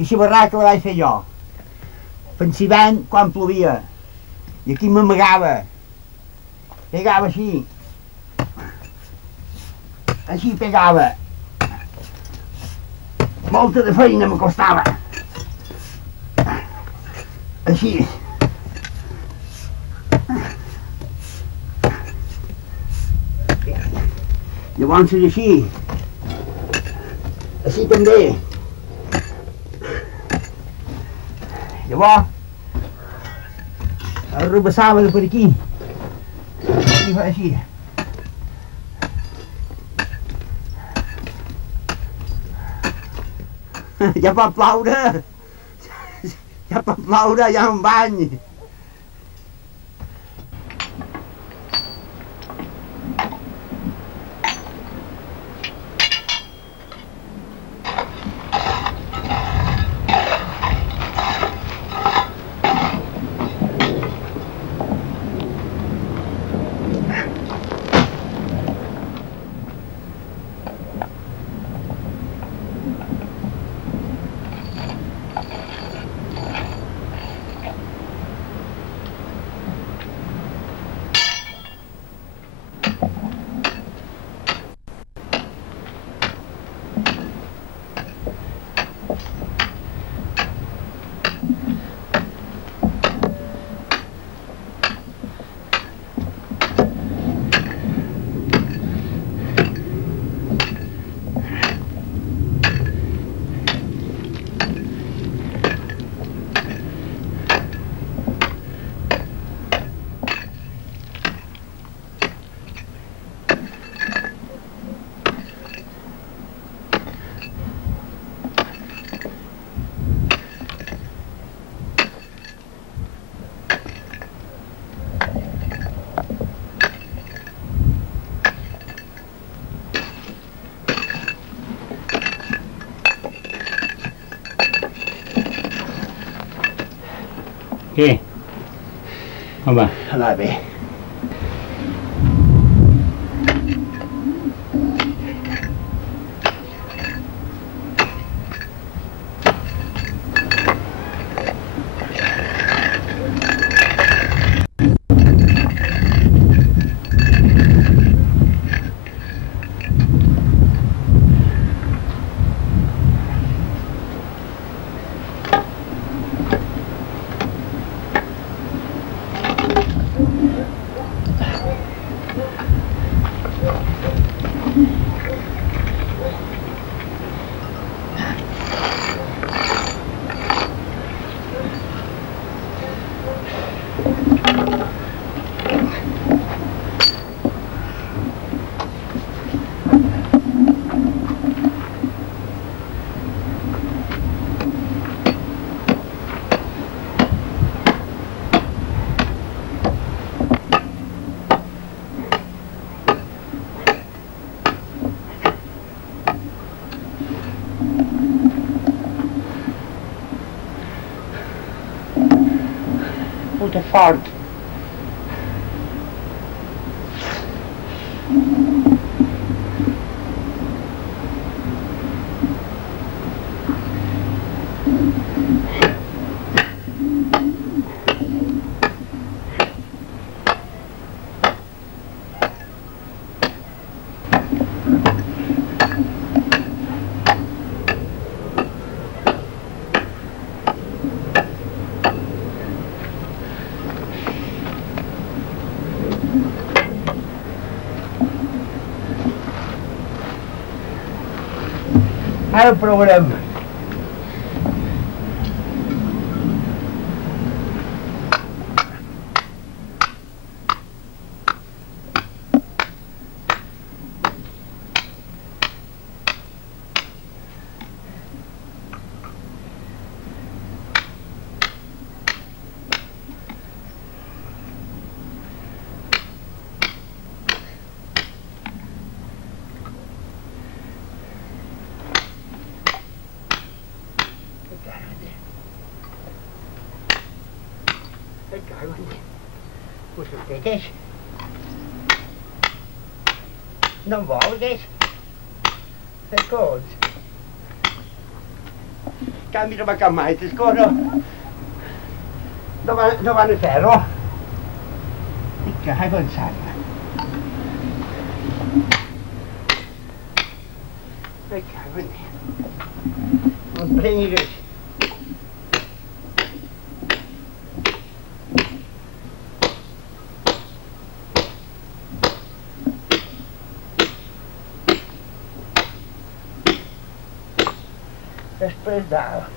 Aquesta barraca la vaig fer jo. Fins hivern quan plovia. I aquí m'amagava. Pegava així. Així pegava. Molta de feina me costava. Així. Llavors és així. Així també. Llavors arrebassava de per aquí. I fa així. Ja pot ploure. Ja pot ploure, ja un bany. Què? Home, anar bé. Puta fort. Ara ho provarem. Ui, què és? No em vol, què és? Fer cols. canvi de vacar mai, te scorda. No van a ferro. Che hai pensato? Non prendi così. Spreadava.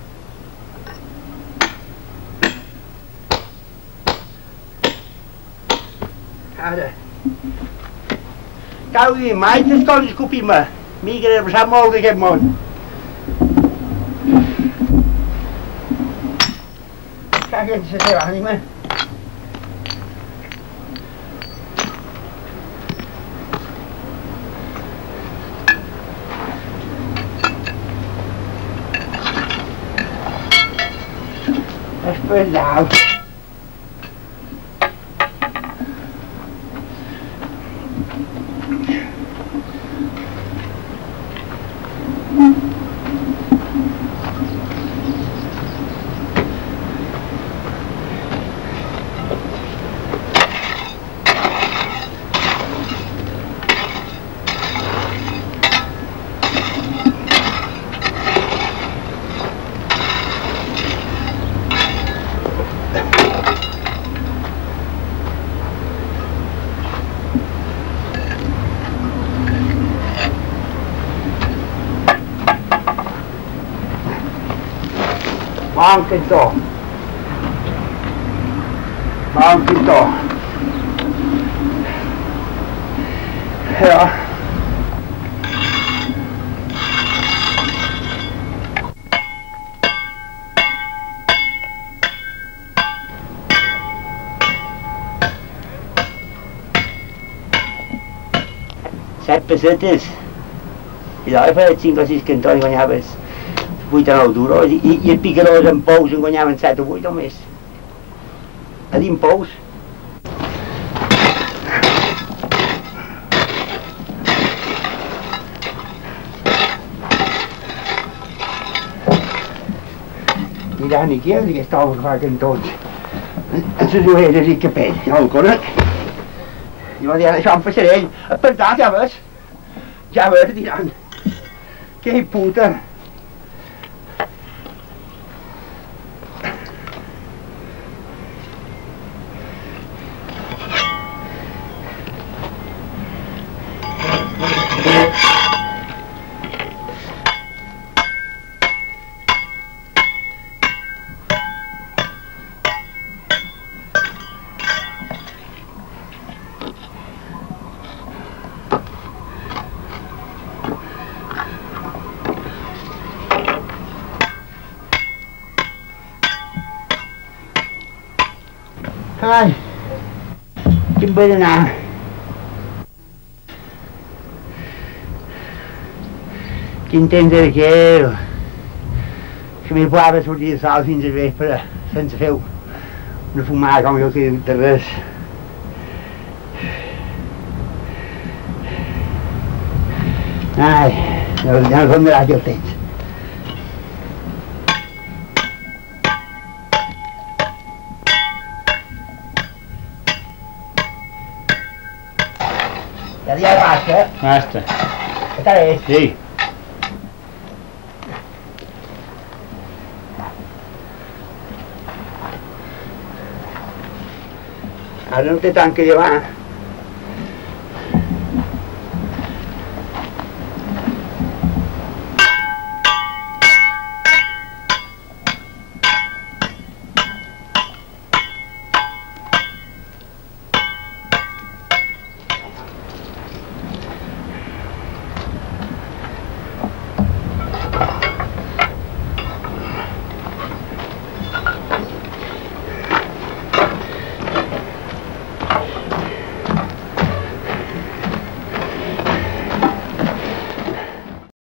Ada. Kau ini mai te sekali skupi ma. Migra bersama orang kemon. Kaget seseorang ni mah. Pedal. Anche to. Anche to. Ja. Sempre setes. Ja, even 5 o 6 cantoni guanyaves 8 o 9 duros i el Picador en pous en guanyaven 7 o 8 o més. A dins pous. Mira, ni quiero que estamos cantons. En les orelles i el capell, el conec. I va dir, això em passaré ell. Per tant, ja ves, diran. Que puta. Thôi, chuẩn bị nào. Quin temps era aquell, que mi pare sortia de sal fins a vespre, sense fer una fumada com jo que de res. Ai, ja no prendrà aquí el temps. Ja basta. Basta. Està bé? Sí. Ara no té tant que llevar.